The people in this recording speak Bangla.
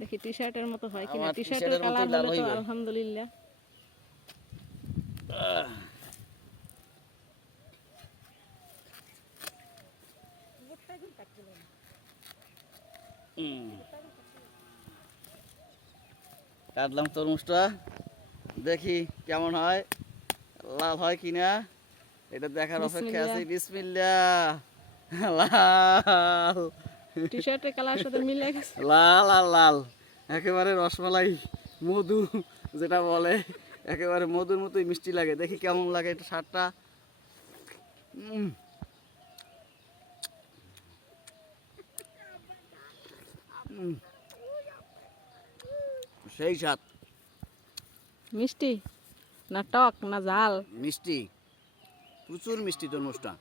দেখি টি শার্টের মতো হয় কিনা। আমার টি শার্টের টি-শার্টের কালার মতোই লাল হলে তো হইবে। আলহামদুলিল্লাহ। কাটলাম তরমুজটা, দেখি কেমন হয়, লাল হয় কিনা এটা দেখার অপেক্ষা বিসমিল্লাহ। আছি। বিসমিল্লাহ। লাল টি শার্টের কালার সাথে মিলে গেছে। লাল আর লাল, একেবারে রসমালাই, মধু যেটা বলে, একেবারে মধুর মতোই মিষ্টি লাগে। দেখি কেমন লাগে এটা স্বাদটা। সেই স্বাদ। মিষ্টি না টক না ঝাল? মিষ্টি, প্রচুর মিষ্টি তরমুজটা।